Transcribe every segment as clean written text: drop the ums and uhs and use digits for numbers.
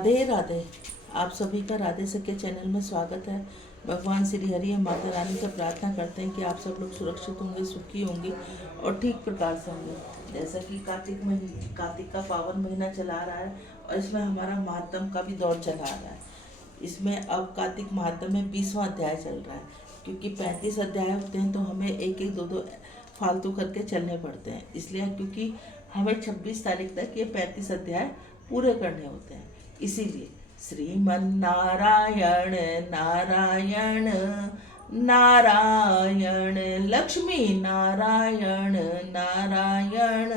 राधे राधे। आप सभी का राधे सखे चैनल में स्वागत है। भगवान श्री हरि और माता रानी से प्रार्थना करते हैं कि आप सब लोग सुरक्षित होंगे, सुखी होंगे और ठीक प्रकार से होंगे। जैसा कि कार्तिक का पावन महीना चला रहा है और इसमें हमारा महात्म का भी दौर चला रहा है। इसमें अब कार्तिक महात्म में 20वां अध्याय चल रहा है। क्योंकि 35 अध्याय होते हैं तो हमें एक एक दो फालतू करके चलने पड़ते हैं, इसलिए क्योंकि हमें 26 तारीख तक ये 35 अध्याय पूरे करने होते हैं। इसीलिए श्रीमन नारायण नारायण नारायण, लक्ष्मी नारायण नारायण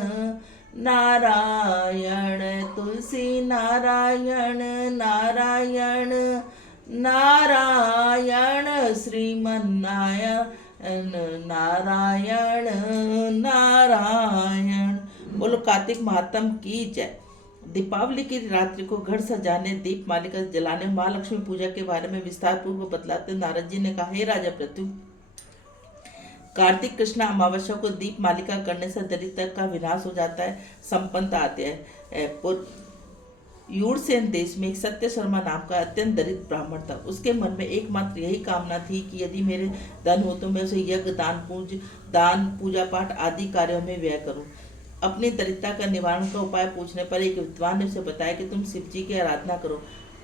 नारायण, तुलसी नारायण नारायण नारायण, श्रीमन नारायण नारायण नारायण। बोलो कार्तिक महात्म की जय। दीपावली की रात्रि को घर सजाने, दीप मालिका जलाने, महालक्ष्मी पूजा के बारे में विस्तार पूर्वक बतलाते नारद जी ने कहा, हे राजा पृथु, कार्तिक कृष्ण अमावस्या को दीप मालिका करने से दरिद्र का विनाश हो जाता है, संपन्नता आते हैं। यूरसेन देश में एक सत्य शर्मा नाम का अत्यंत दरिद्र ब्राह्मण था। उसके मन में एकमात्र यही कामना थी कि यदि मेरे धन हो तो मैं उसे यज्ञ, दान, पूजा पाठ आदि कार्यों में व्यय करूं। अपनी दरिद्रता का निवारण का उपाय पूछने पर एक विद्वान ने उसे बताया कि तुम शिव जी की आराधना करो।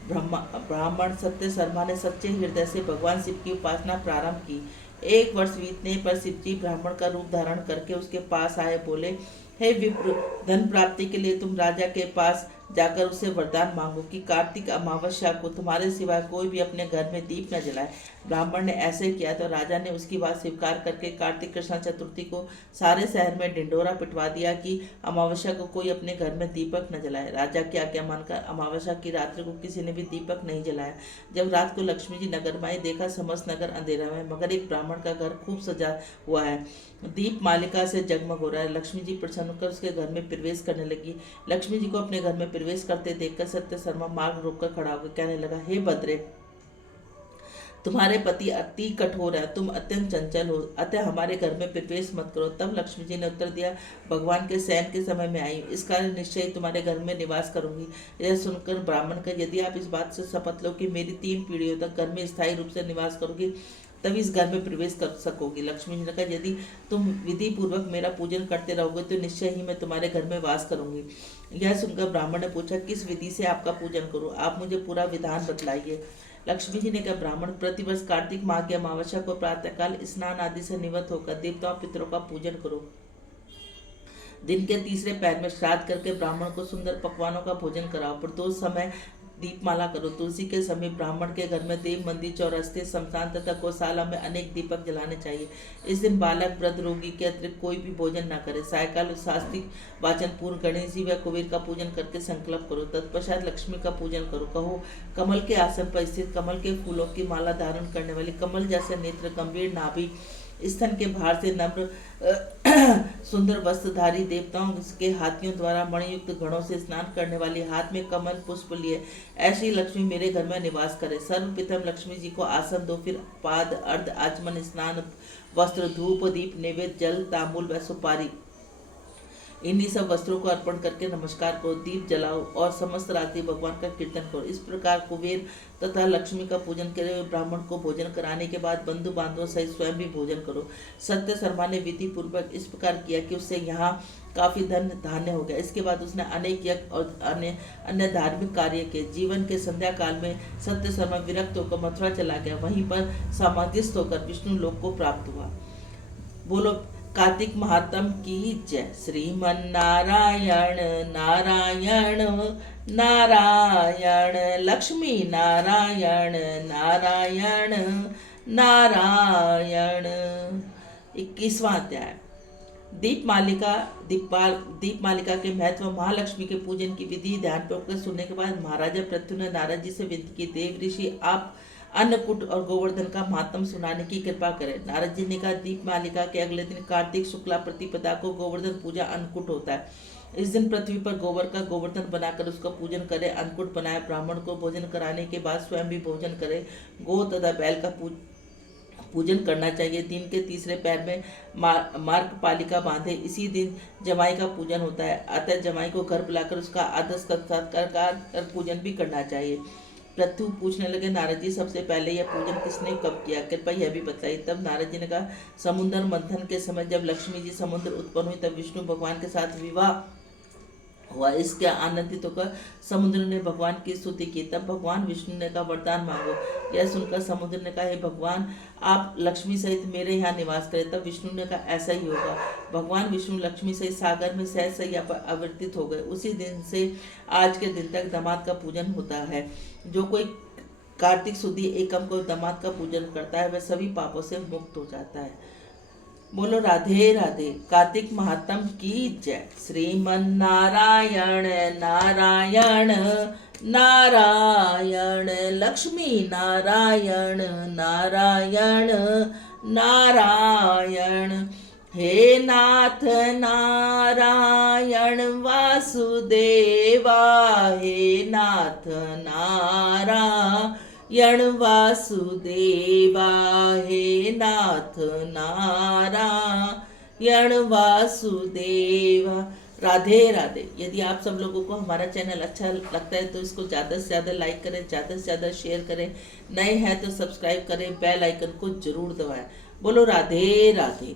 ब्राह्मण सत्य शर्मा ने सच्चे हृदय से भगवान शिव की उपासना प्रारंभ की। 1 वर्ष बीतने पर शिव जी ब्राह्मण का रूप धारण करके उसके पास आए, बोले, हे विप्र, धन प्राप्ति के लिए तुम राजा के पास जाकर उससे वरदान मांगो कि कार्तिक अमावस्या को तुम्हारे सिवाय कोई भी अपने घर में दीप न जलाए। ब्राह्मण ने ऐसे किया तो राजा ने उसकी बात स्वीकार करके कार्तिक कृष्ण चतुर्थी को सारे शहर में ढिंढोरा पिटवा दिया कि अमावस्या को कोई अपने घर में दीपक न जलाए। राजा की आज्ञा मानकर अमावस्या की रात्रि को किसी ने भी दीपक नहीं जलाया। जब रात को लक्ष्मी जी नगर में आई, देखा समस्त नगर अंधेरा में, मगर एक ब्राह्मण का घर खूब सजा हुआ है, दीप मालिका से जगमग हो रहा है। लक्ष्मी जी प्रसन्न होकर उसके घर में प्रवेश करने लगी। लक्ष्मी जी को अपने घर में प्रवेश करते देखकर सत्य शर्मा मार्ग रोककर खड़ा होकर कहने लगा, हे भद्रे, तुम्हारे पति अति कठोर है, तुम अत्यंत चंचल हो, अतः हमारे घर में प्रवेश मत करो। तब लक्ष्मी जी ने उत्तर दिया, भगवान के शयन के समय में आई, इस कारण निश्चय ही तुम्हारे घर में निवास करूंगी। यह सुनकर ब्राह्मण का, यदि आप इस बात से शपथ लो कि मेरी 3 पीढ़ियों तक घर में स्थायी रूप से निवास करोगी, तभी इस घर में प्रवेश कर सकोगी। लक्ष्मी जी ने कहा, यदि तुम विधि पूर्वक मेरा पूजन करते रहोगे तो निश्चय ही मैं तुम्हारे घर में वास करूंगी। यह सुनकर ब्राह्मण ने पूछा, किस विधि से आपका पूजन करूं? आप मुझे पूरा विधान बतलाइए। लक्ष्मी जी ने कहा, ब्राह्मण, प्रतिवर्ष कार्तिक माह की अमावस्या को प्रातःकाल स्नान आदि से निवृत्त होकर देवताओं पितरों का पूजन करो। दिन के तीसरे पहर में श्राद्ध करके ब्राह्मण को सुंदर पकवानों का भोजन कराओ। प्रदोष समय दीपमाला करो। तुलसी के समीप ब्राह्मण के घर में देव मंदिर, चौरस्ते, शमशान तथा गौशाला में अनेक दीपक जलाने चाहिए। इस दिन बालक, वृद्ध, रोगी के अतिरिक्त कोई भी भोजन न करे। सायकाल शास्त्रिक वाचन पूर्व गणेश जी व कुबेर का पूजन करके संकल्प करो। तत्पश्चात लक्ष्मी का पूजन करो। कहो, कमल के आसन पर स्थित, कमल के फूलों की माला धारण करने वाली, कमल जैसे नेत्र, गंभीर नाभि, स्तन के भार से नम्र सुंदर वस्त्रधारी, देवताओं के हाथियों द्वारा मणियुक्त घड़ों से स्नान करने वाली, हाथ में कमल पुष्प लिए ऐसी लक्ष्मी मेरे घर में निवास करे। सर्वप्रथम लक्ष्मी जी को आसन दो, फिर पाद, अर्ध आचमन, स्नान, वस्त्र, धूप, दीप, नैवेद्य, जल, तांबूल व सुपारी, इन्हीं सब वस्त्रों को अर्पण करके नमस्कार करो। दीप जलाओ और समस्त रात्रि भगवान का कीर्तन करो। इस प्रकार कुबेर तथा लक्ष्मी का पूजन करे हुए ब्राह्मण को भोजन कराने के बाद बंधु बांधवों सहित स्वयं भी भोजन करो। सत्य शर्मा ने विधि पूर्वक इस प्रकार किया कि उससे यहाँ काफी धन धान्य हो गया। इसके बाद उसने अनेक यज्ञ और अन्य धार्मिक कार्य किए। जीवन के संध्या काल में सत्य शर्मा विरक्त होकर मथुरा चला गया। वहीं पर समाधिस्थ होकर विष्णु लोक को प्राप्त हुआ। बोलो कार्तिक महात्म की जय। श्रीमन नारायण नारायण नारायण, लक्ष्मी नारायण नारायण नारायण। 21वां अध्याय। दीप मालिका के महत्व, महालक्ष्मी के पूजन की विधि ध्यानपूर्वक सुनने के बाद महाराजा पृथु ने नारद जी से विनती की, देव ऋषि, आप अन्नकूट और गोवर्धन का महात्म सुनाने की कृपा करें। नारद जी ने कहा, दीप मालिका के अगले दिन कार्तिक शुक्ला प्रतिपदा को गोवर्धन पूजा अन्नकूट होता है। इस दिन पृथ्वी पर गोबर का गोवर्धन बनाकर उसका पूजन करे। अन्नकूट बनाए ब्राह्मण को भोजन कराने के बाद स्वयं भी भोजन करे। गो तथा बैल का पूजन करना चाहिए। दिन के तीसरे पैर में मार्गपालिका बांधे, इसी दिन जमाई का पूजन होता है। अतः जमाई को घर बुलाकर उसका आदर सत्कार कर पूजन भी करना चाहिए। पृथु पूछने लगे, नारद जी सबसे पहले यह पूजन किसने कब किया, कृपया यह भी बताइए। तब नारद जी ने कहा, समुद्र मंथन के समय जब लक्ष्मी जी समुद्र उत्पन्न हुई तब विष्णु भगवान के साथ विवाह हुआ। इसके आनंदित होकर समुद्र ने भगवान की स्तुति की। तब भगवान विष्णु ने कहा, वरदान मांगो। यह सुनकर समुद्र ने कहा, हे भगवान, आप लक्ष्मी सहित मेरे यहाँ निवास करें। तब विष्णु ने कहा, ऐसा ही होगा। भगवान विष्णु लक्ष्मी सहित सागर में सहज सैया पर अवर्तित हो गए। उसी दिन से आज के दिन तक दामाद का पूजन होता है। जो कोई कार्तिक सुदी एकम को दामाद का पूजन करता है वह सभी पापों से मुक्त हो जाता है। बोलो राधे राधे। कार्तिक महात्म की जय। श्रीमन नारायण नारायण नारायण, लक्ष्मी नारायण नारायण नारायण, हे नाथ नारायण वासुदेवा, हे नाथ नारायण वासुदेवा, हे नाथ नारायण वासुदेवा। राधे राधे। यदि आप सब लोगों को हमारा चैनल अच्छा लगता है तो इसको ज़्यादा से ज़्यादा लाइक करें, ज़्यादा से ज़्यादा शेयर करें। नए हैं तो सब्सक्राइब करें, बेल आइकन को जरूर दबाएं। बोलो राधे राधे।